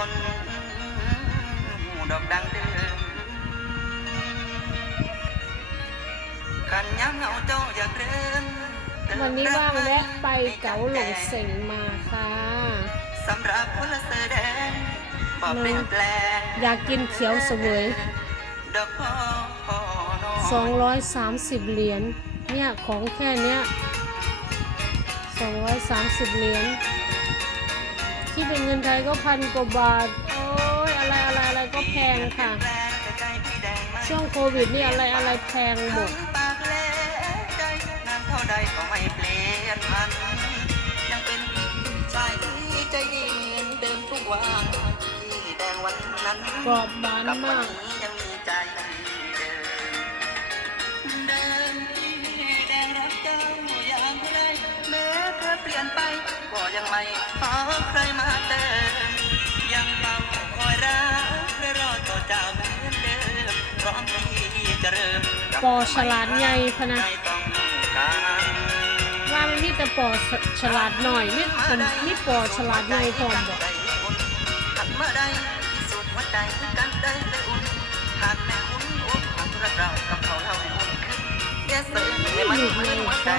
คนหูดอกดังเดิมกันยังเอาเจ้าอยากเริ่มวันนี้ว่างแวะไปเก๋าหลงเสงมาค่ะสำหรับคนละเสื้อแดงบ่เปลี่ยนแปลงอยากกินเขียวเสวยดอกพ่อพ่อน้อง230เหรียญเนี่ยของแค่เนี้ย230เหรียญ ที่เป็นเงินไทยก็พันกว่าบาท โอ้ยอะไรอะไรอะไรก็แพงค่ะ ช่วงโควิดนี่อะไรอะไรแพงหมดกแหลใจนานเขอใครมาเติม ยังเฝ้าคอยรักและรอต่อเจ้าเหมือนเดิมพร้อมที่จะเริ่มกับปอฉลาดใหญ่พะนะใจต้องการว่ามันมีแต่ปอฉฉลาดหน่อยนี่ผมนี่ปอฉลาดใหญ่พร้อมบอกหันมาได้พิสูจน์หัวใจกันได้เลยอุ่นหากแม่อุ่นอกหักรักเรากับเขาเล่าให้อุ่นขึ้นแย่เสือให้มันเหมือนหัวใจ